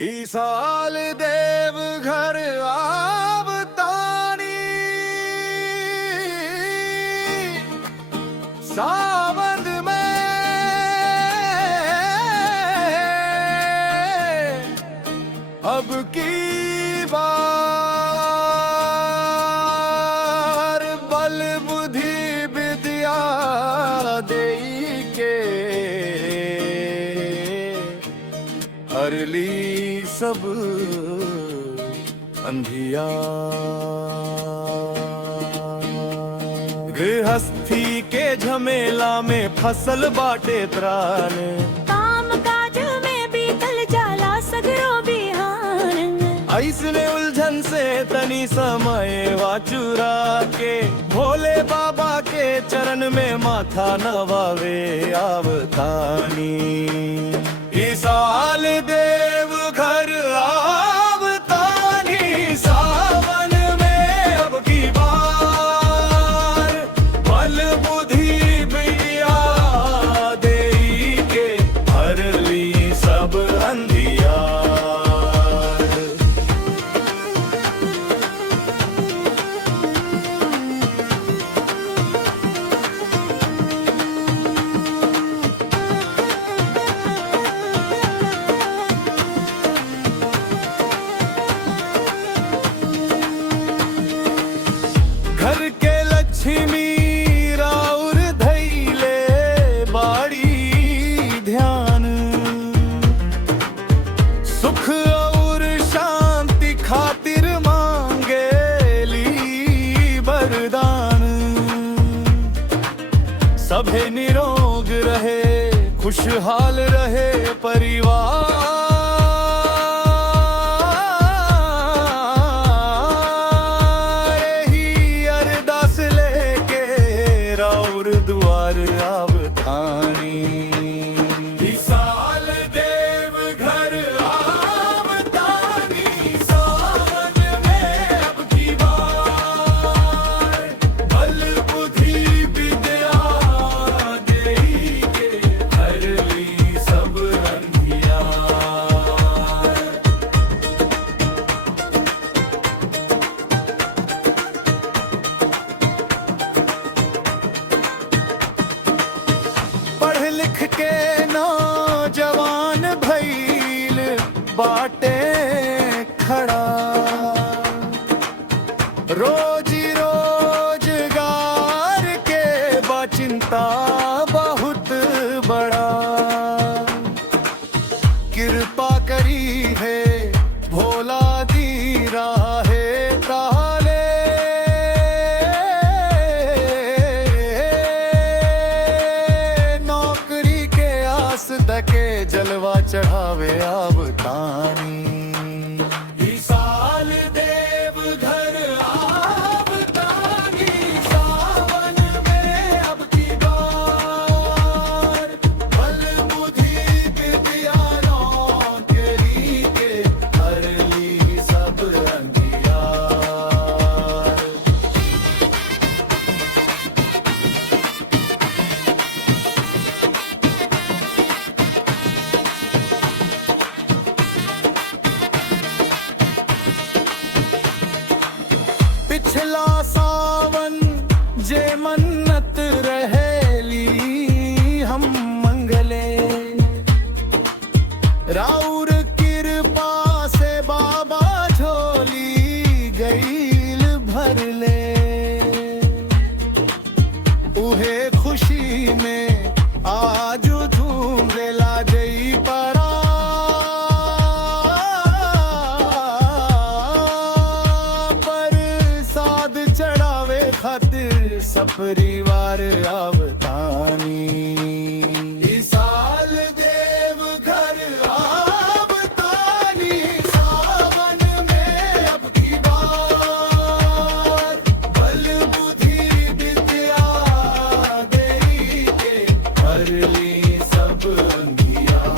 इस साल देव घर आवतानी सावन में अब की बार बल बुद्धि विद्या देई के हरली सब अंधियार। गृहस्थी के झमेला में फसल बाटे त्राण, काम काज में बीतल जाला सगरो बिहान। ऐसने उलझन से तनी समय वाचुरा के भोले बाबा के चरण में माथा नवावे आवतानी। इस साल देव घर आवतानी सावन में अब की बार बल बुद्धि विद्या देई के हरली सब अंधियार। घर के लक्ष्मी राउर धैले बाड़ी ध्यान, सुख और शांति खातिर मांगेली वरदान। सभे निरोग रहे खुशहाल रहे परिवार, ही अरदास लेके राउर द्वार आवतानी। इस साल देव घर आवतानी सावन में अब की बार बल बुद्धि विद्या देई के हरली सब अंधियार। पढ़ लिख के नौजवान भइल बाटे खड़ा, रोजी रोजगार के बा चिंता बहुत बड़ा। कृपा करी है भोला दी राहे ताले, नौकरी के आस तके जलवा चढ़ावे आवतानी। इस साल देव घर आवतानी सावन में अब की बार बल बुद्धि विद्या नौकरी के हरली सब अंधियार। पिछला सावन जे मन्नत रहेली हम मंगले, राउर कृपा से बाबा झोली गईल भरले। उहे खुशी में आज धूम देला जई पड़ा, प्रसाद चढ़ावे खातिर सपरिवार आवतानी। इस साल देव घर आवतानी सावन में अब की बार बल बुद्धि विद्या देई के हरली सब अंधियार।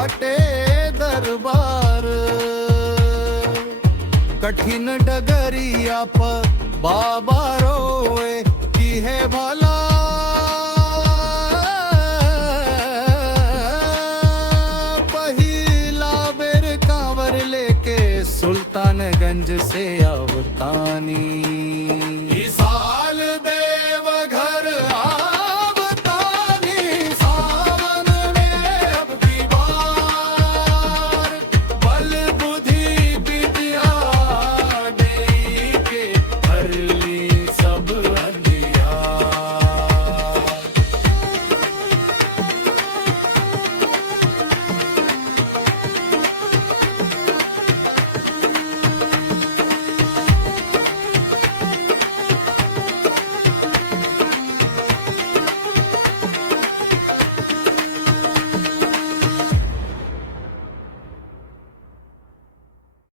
बाटे दरबार। कठिन डगरिया पर बाबा रोए की है भला, पहिला बेर कांवर लेके सुल्तानगंज से आवतानी। इस साल देवघर आवतानी, सावन में अब की बार, बल बुद्धि विद्या देई के हर ली सब अंधियार।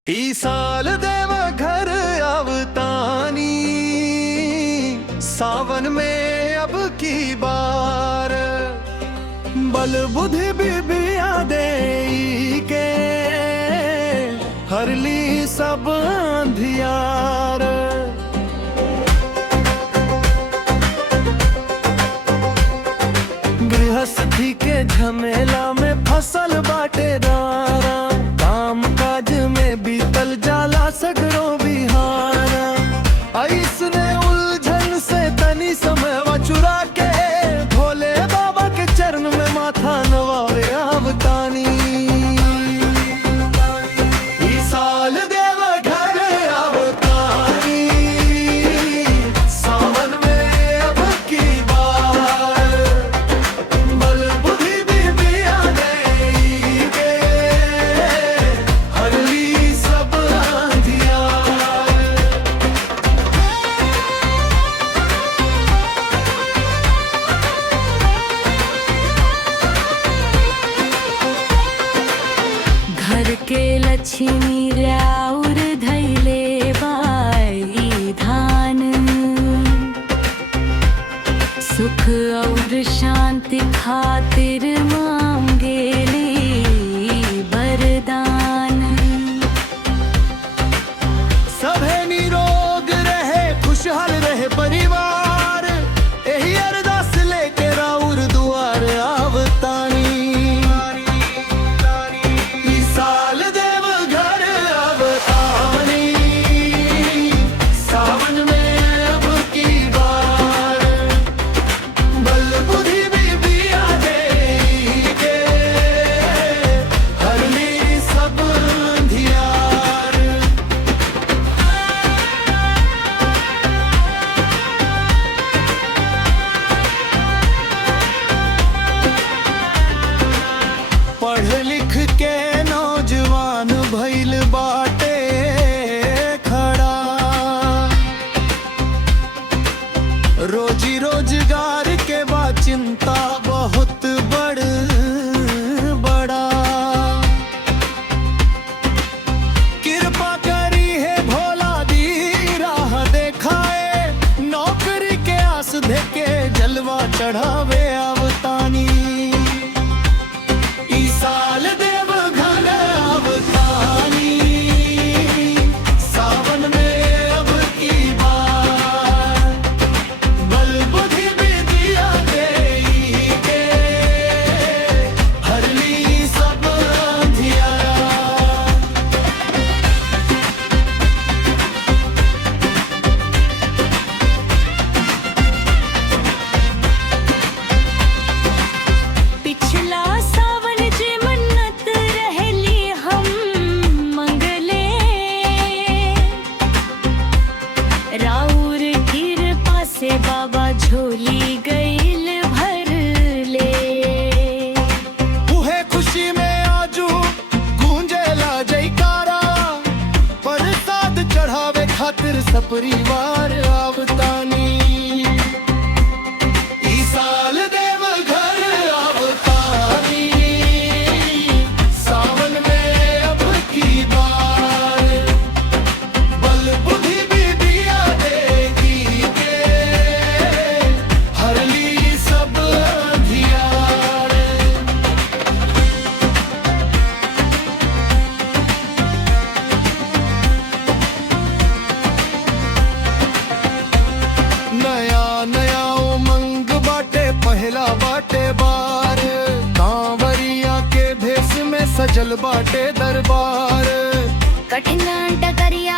ई साल देवघर आवतानी, सावन में अब की बार, बल बुद्धि विद्या देई के हर ली सब अंधियार। गृहस्थी के झमेला में फसल बाटे दारा, काम काज में बीतल जाला सगरो बिहारा। ऐसने उलझन से तनी समय चुरा के भोले बाबा के चरण में माथा नवावे आवतानी। ई साल देवघर आवतानी, सावन में अब की बार, बल बुद्धि विद्या देई के हर ली सब अंधियार। घर के लक्ष्मी राउर धैले बाई धान, सुख और शांति खातिर मांगेली वरदान। सभे निरोग रहे, खुशहाल रहे परिवार, यही अरदास लेके राउर दुआर आवतानी। ई साल देवघर आवतानी, सावन में अब की बार, बल बुद्धि विद्या देई के हर ली सब अंधियार। पढ़ लिख के नौजवान भइल बाटे खड़ा, रोजी रोजगार के बा चिंता बहुत बड़ा। कृपा करी है भोला दी राह देखाए, नौकरी के आस देके जलवा चढ़ावे आवतानी। ई साल देवघर आवतानी, सावन में अब की बार, बल बुद्धि विद्या देई के हर ली सब अंधियार। पिछला सावन जे मन्नत रहली हम मंगले, राउर कृपा से बाबा झोली गईल भर ले। उहे खुशी में आजू गूंजेला जयकारा, प्रसाद चढ़ावे खातिर सपरिवार आवतानी। ई साल देवघर आवतानी, सावन में अब की बार, बल बुद्धि विद्या देई के हर ली सब अंधियार। सजल बाटे दरबार। कठिन डगरिया